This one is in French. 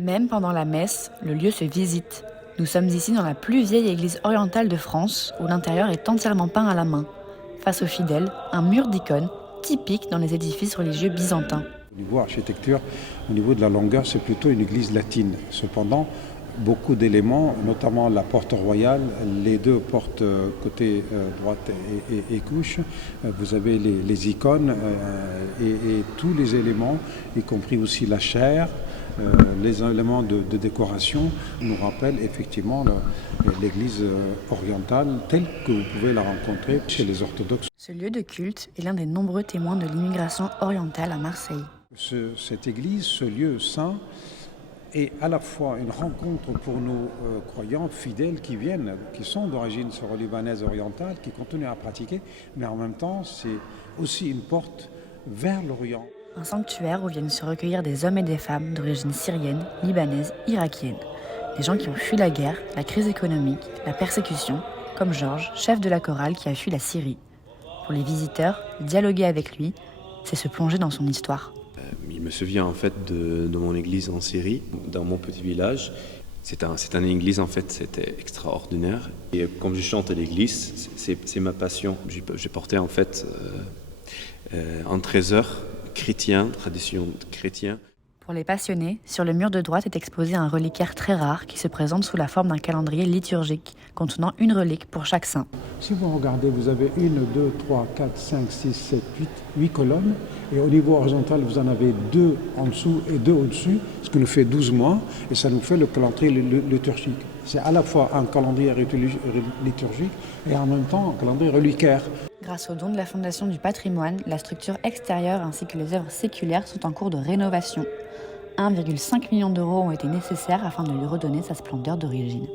Même pendant la messe, le lieu se visite. Nous sommes ici dans la plus vieille église orientale de France, où l'intérieur est entièrement peint à la main. Face aux fidèles, un mur d'icônes, typique dans les édifices religieux byzantins. Au niveau architecture, au niveau de la longueur, c'est plutôt une église latine. Cependant, beaucoup d'éléments, notamment la porte royale, les deux portes côté droite et gauche, vous avez les icônes et tous les éléments, y compris aussi la chaire, les éléments de décoration nous rappellent effectivement l'église orientale telle que vous pouvez la rencontrer chez les orthodoxes. Ce lieu de culte est l'un des nombreux témoins de l'immigration orientale à Marseille. Cette église, ce lieu saint, est à la fois une rencontre pour nos croyants fidèles qui viennent, qui sont d'origine syro-libanaise orientale, qui continuent à pratiquer, mais en même temps, c'est aussi une porte vers l'Orient. Un sanctuaire où viennent se recueillir des hommes et des femmes d'origine syrienne, libanaise, irakienne. Des gens qui ont fui la guerre, la crise économique, la persécution, comme Georges, chef de la chorale qui a fui la Syrie. Pour les visiteurs, dialoguer avec lui, c'est se plonger dans son histoire. Il me souvient en fait de mon église en Syrie, dans mon petit village. C'est une église en fait, c'était extraordinaire. Et comme je chante à l'église, c'est ma passion. J'ai porté en fait un trésor chrétien, tradition chrétienne. Pour les passionnés, sur le mur de droite est exposé un reliquaire très rare qui se présente sous la forme d'un calendrier liturgique contenant une relique pour chaque saint. Si vous regardez, vous avez 1, 2, 3, 4, 5, 6, 7, 8 colonnes. Et au niveau horizontal, vous en avez 2 en dessous et 2 au-dessus, ce qui nous fait 12 mois. Et ça nous fait le calendrier liturgique. C'est à la fois un calendrier liturgique et en même temps un calendrier reliquaire. Grâce aux dons de la Fondation du patrimoine, la structure extérieure ainsi que les œuvres séculaires sont en cours de rénovation. 1,5 million d'euros ont été nécessaires afin de lui redonner sa splendeur d'origine.